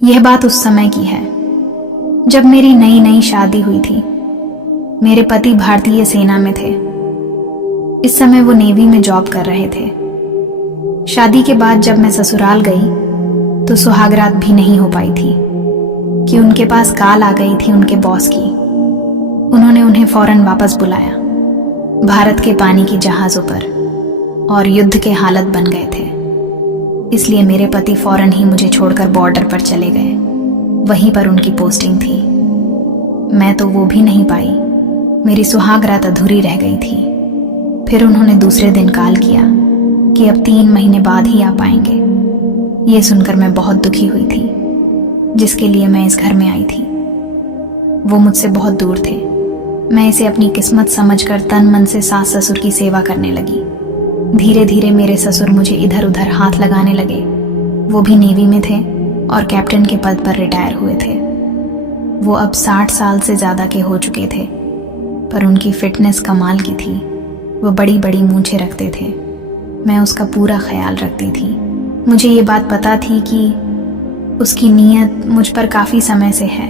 यह बात उस समय की है जब मेरी नई नई शादी हुई थी। मेरे पति भारतीय सेना में थे। इस समय वो नेवी में जॉब कर रहे थे। शादी के बाद जब मैं ससुराल गई तो सुहागरात भी नहीं हो पाई थी कि उनके पास कॉल आ गई थी उनके बॉस की। उन्होंने उन्हें फौरन वापस बुलाया भारत के पानी की जहाज़ों पर, और युद्ध के हालत बन गए थे। इसलिए मेरे पति फौरन ही मुझे छोड़कर बॉर्डर पर चले गए। वहीं पर उनकी पोस्टिंग थी। मैं तो वो भी नहीं पाई। मेरी सुहागरात अधूरी रह गई थी। फिर उन्होंने दूसरे दिन कॉल किया कि अब 3 महीने बाद ही आ पाएंगे। ये सुनकर मैं बहुत दुखी हुई थी, जिसके लिए मैं इस घर में आई थी। वो मुझसे बहुत दूर थे। मैं इसे अपनी किस्मत समझकर तन मन से सास ससुर की सेवा करने लगी। धीरे धीरे मेरे ससुर मुझे इधर उधर हाथ लगाने लगे। वो भी नेवी में थे और कैप्टन के पद पर रिटायर हुए थे। वो अब 60 साल से ज़्यादा के हो चुके थे, पर उनकी फिटनेस कमाल की थी। वो बड़ी बड़ी मूंछें रखते थे। मैं उसका पूरा ख्याल रखती थी। मुझे ये बात पता थी कि उसकी नीयत मुझ पर काफ़ी समय से है।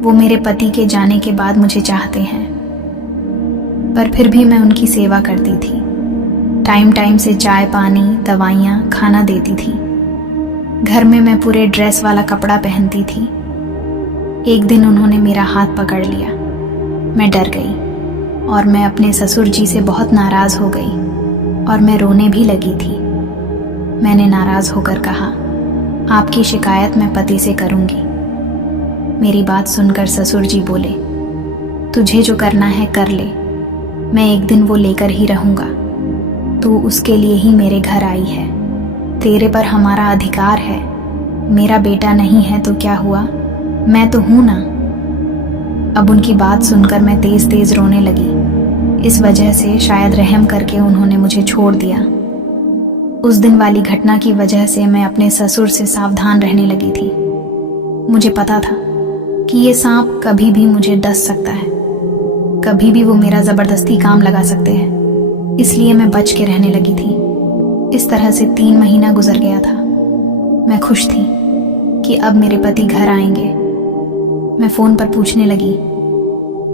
वो मेरे पति के जाने के बाद मुझे चाहते हैं, पर फिर भी मैं उनकी सेवा करती थी। टाइम टाइम से चाय पानी दवाइयाँ खाना देती थी। घर में मैं पूरे ड्रेस वाला कपड़ा पहनती थी। एक दिन उन्होंने मेरा हाथ पकड़ लिया। मैं डर गई और मैं अपने ससुर जी से बहुत नाराज़ हो गई और मैं रोने भी लगी थी। मैंने नाराज़ होकर कहा, आपकी शिकायत मैं पति से करूँगी। मेरी बात सुनकर ससुर जी बोले, तुझे जो करना है कर ले, मैं एक दिन वो लेकर ही रहूँगा। तू उसके लिए ही मेरे घर आई है। तेरे पर हमारा अधिकार है। मेरा बेटा नहीं है तो क्या हुआ, मैं तो हूं ना। अब उनकी बात सुनकर मैं तेज तेज रोने लगी। इस वजह से शायद रहम करके उन्होंने मुझे छोड़ दिया। उस दिन वाली घटना की वजह से मैं अपने ससुर से सावधान रहने लगी थी। मुझे पता था कि ये सांप कभी भी मुझे डस सकता है, कभी भी वो मेरा जबरदस्ती काम लगा सकते हैं। इसलिए मैं बच के रहने लगी थी। इस तरह से 3 महीना गुजर गया था। मैं खुश थी कि अब मेरे पति घर आएंगे। मैं फ़ोन पर पूछने लगी,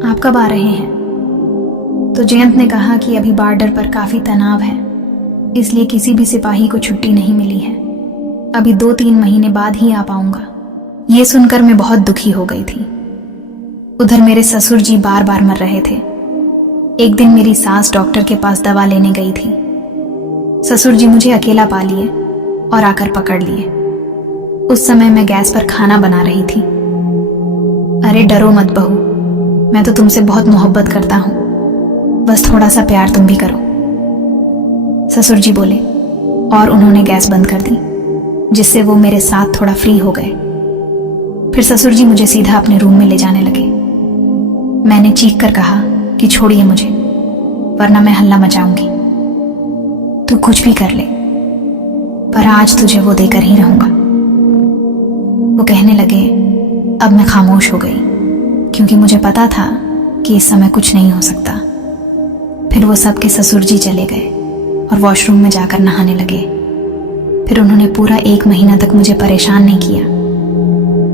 आप कब आ रहे हैं? तो जयंत ने कहा कि अभी बॉर्डर पर काफ़ी तनाव है, इसलिए किसी भी सिपाही को छुट्टी नहीं मिली है। अभी 2-3 महीने बाद ही आ पाऊंगा। ये सुनकर मैं बहुत दुखी हो गई थी। उधर मेरे ससुर जी बार बार मर रहे थे। एक दिन मेरी सास डॉक्टर के पास दवा लेने गई थी। ससुर जी मुझे अकेला पा लिए और आकर पकड़ लिए। उस समय मैं गैस पर खाना बना रही थी। अरे डरो मत बहू, मैं तो तुमसे बहुत मोहब्बत करता हूँ, बस थोड़ा सा प्यार तुम भी करो, ससुर जी बोले, और उन्होंने गैस बंद कर दी, जिससे वो मेरे साथ थोड़ा फ्री हो गए। फिर ससुर जी मुझे सीधा अपने रूम में ले जाने लगे। मैंने चीख कर कहा कि छोड़िए मुझे, वरना मैं हल्ला मचाऊंगी। तू कुछ भी कर ले, पर आज तुझे वो देकर ही रहूंगा। वो कहने लगे। अब मैं खामोश हो गई, क्योंकि मुझे पता था कि इस समय कुछ नहीं हो सकता। फिर वो सबके ससुर जी चले गए और वॉशरूम में जाकर नहाने लगे। फिर उन्होंने पूरा 1 महीना तक मुझे परेशान नहीं किया।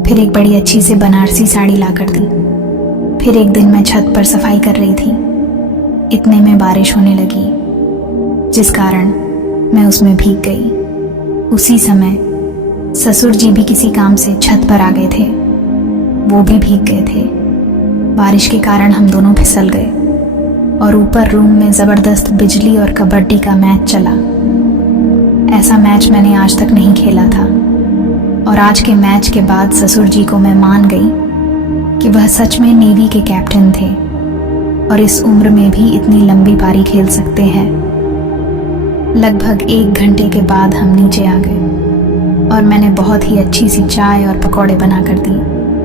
फिर एक बड़ी अच्छी से बनारसी साड़ी ला कर दी। फिर एक दिन मैं छत पर सफाई कर रही थी। इतने में बारिश होने लगी, जिस कारण मैं उसमें भीग गई। उसी समय ससुर जी भी किसी काम से छत पर आ गए थे। वो भी भीग गए थे। बारिश के कारण हम दोनों फिसल गए और ऊपर रूम में ज़बरदस्त बिजली और कबड्डी का मैच चला। ऐसा मैच मैंने आज तक नहीं खेला था, और आज के मैच के बाद ससुर जी को मैं मान गई कि वह सच में नेवी के कैप्टन थे और इस उम्र में भी इतनी लंबी पारी खेल सकते हैं। लगभग 1 घंटे के बाद हम नीचे आ गए और मैंने बहुत ही अच्छी सी चाय और पकौड़े बना कर दी।